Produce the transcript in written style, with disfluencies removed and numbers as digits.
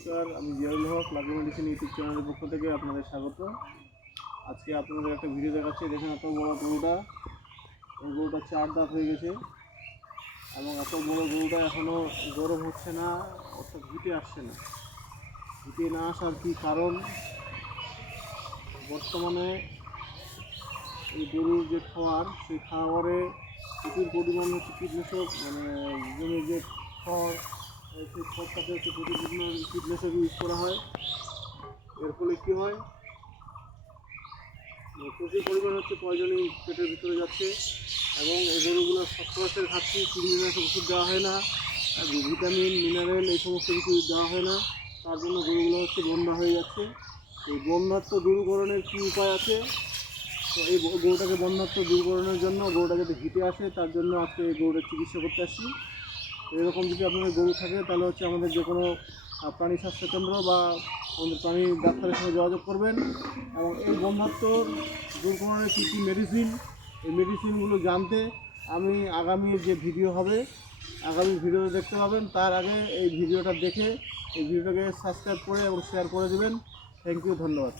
নমস্কার, আমি জিয়াউল হক, লাগু মেডিসিন ইউটিউব চ্যানেলের পক্ষ থেকে আপনাদের স্বাগত। আজকে আপনাদের একটা ভিডিও দেখাচ্ছি। দেখেন এত বড় গরুটা, এই গরুটা 4 দাঁত হয়ে গেছে এবং এত বড় গরুটা এখনও গরম হচ্ছে না, অর্থাৎ হিটে আসছে না। হিটে না আসার কী কারণ? বর্তমানে এই গরুর যে খাবার, সেই খাবারে প্রচুর পরিমাণ হচ্ছে কীটনাশক, জমির যে খড়, সেই খড়টাতে হচ্ছে প্রচুর পরিমাণ কীটনাশক ইউজ করা হয়। এর ফলে কী হয়, প্রচুর পরিমাণ হচ্ছে পয়জনিং পেটের ভিতরে যাচ্ছে এবং এই গরুগুলোর ফসফরাসের ঘাটতি, কৃমিনাশক ওষুধ দেওয়া হয় না, ভিটামিন মিনারেল এই সমস্ত কিছু দেওয়া হয় না। তার জন্য গরুগুলো হচ্ছে বন্যা হয়ে যাচ্ছে। এই বন্যাত্ম দূরীকরণের কী উপায় আছে? তো এই গরুটাকে বন্যাত্ম দূরীকরণের জন্য, গরুটা যাতে হিটে আসে তার জন্য আজকে এই গরুটার চিকিৎসা করতে আসছি। এরকম যদি আপনাদের গরু থাকে তাহলে হচ্ছে আমাদের যে কোনো প্রাণী স্বাস্থ্যকেন্দ্র বা আমাদের প্রাণী ডাক্তারের সঙ্গে যোগাযোগ করবেন এবং এই বন্ধাত্ম দূরীকরণের কী কী মেডিসিন, এই মেডিসিনগুলো জানতে আমি আগামী যে ভিডিও হবে, আগামী ভিডিওতে দেখতে পাবেন। তার আগে এই ভিডিওটা দেখে এই ভিডিওটাকে সাবস্ক্রাইব করে এবং শেয়ার করে দেবেন। থ্যাংক ইউ, ধন্যবাদ।